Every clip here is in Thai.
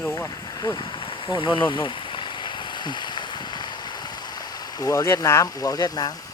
ไม่รู้อะอุ้ยนู่นนู่นนู่นนู่นอูเอาเลียดน้ำอูเอาเลียดน้ำ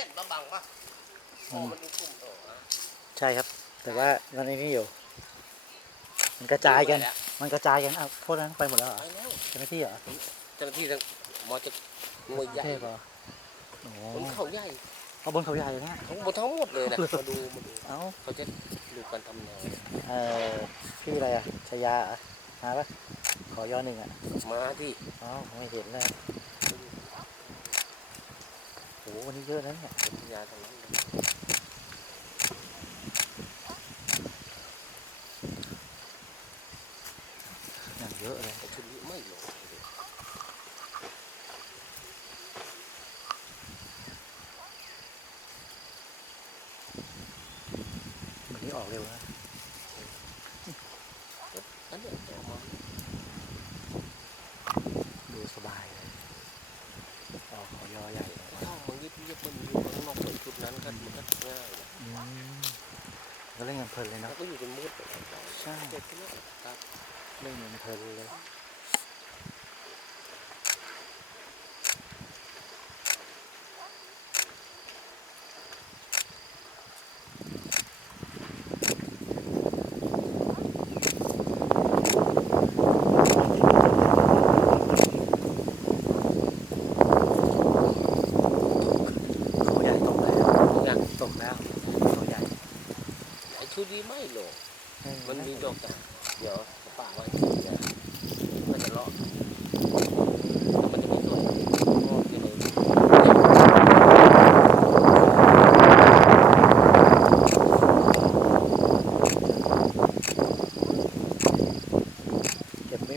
ห็นมาบังปะอ๋อมันดูกลุ่มโตนะใช่ครับ แต่ว่ามันไอ้นี่อยู่ มันกระจายกัน มันกระจายกันอ้าวพวกนั้นไปหมดแล้วเหรอไปแล้วเจ้าหน้าที่เหรอเจ้าหน้าที่ทางมอจะหน่วยใหญ่เทพเหรอโอ้โหบนเขาใหญ่เอาบนเขาใหญ่เลยนะทั้งบนทั้งหมดเลยนะมาดูมาดูเอ้าเขาจะดูการทำแนวเออพี่อะไรอะชายาเหรอมาปะขอยอหนึ่งอะมาที่เอ้าไม่เห็นเลยโอ้โหวันนี้เยอะนะเนี่ยวิทยาทางนั้นเลยอย่างเยอะเลยแต่ชุดนี้ไม่ลงวันนี้ออกเร็วนะ อันเนี้ยออกมา ดูสบายเลยออกขอยอใหญ่เลย ถ้ามันเงียบๆมันอยู่ข้างนอกเป็นชุดนั้นก็มันก็ ง่ายนะอืมก็เล่นกันเพลินเลยแล้เนาะวก็อยู่เป็นมืดไปแล้วใช่เด็กที่นี่ครับ เล่นกันเพลินเลยเขาใหญ่ตรงไหนอะเนี่ย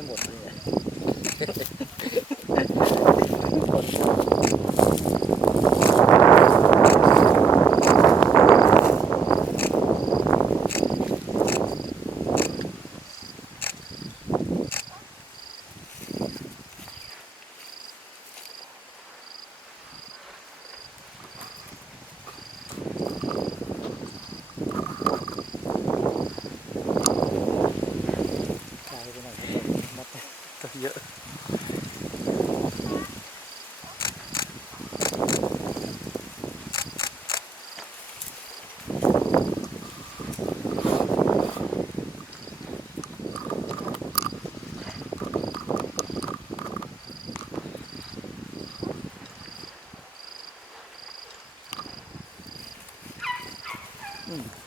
не можна. เยอะ嗯。Mm.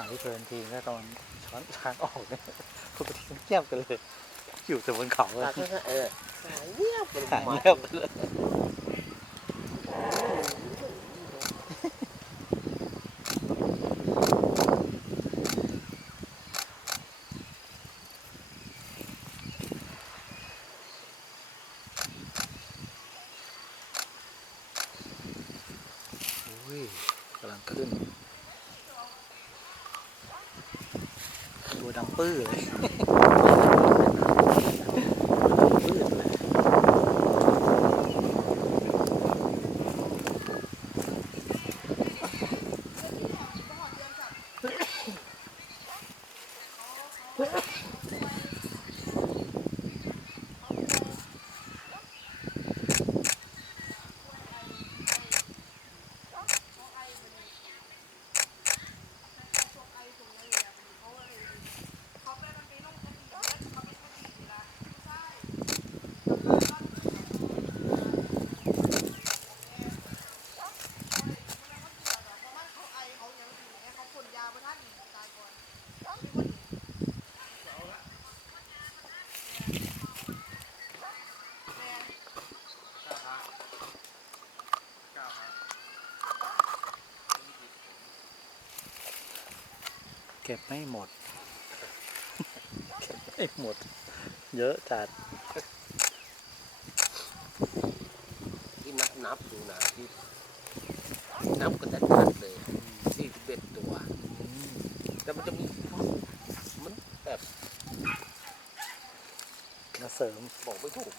หาที่เพลินทีก็ตอนช้อนช้างออกเนี่ยปกติมันเงียบกันเลย อยู่แต่บนเขาเลยเหายเงียบเลยหายเงียบเลยกำลังขึ้น ดังปื้อเลย ก็บไม่หมด เก็บไม่หมด เยอะจัดที่นับนับดูนะที่นับกันชัดๆเลยสี่สิบเอ็ดตัว แต่มันจะมีมันแบบมาเสริมบอกไม่ถูก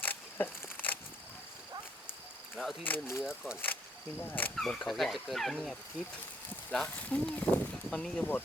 แล้วเอาที่เนื้อเนื้อๆก่อนไม่ได้บนเขาใหญ่จะเกินไปเงียบกิ๊บแล้วมันนี่ก็หมด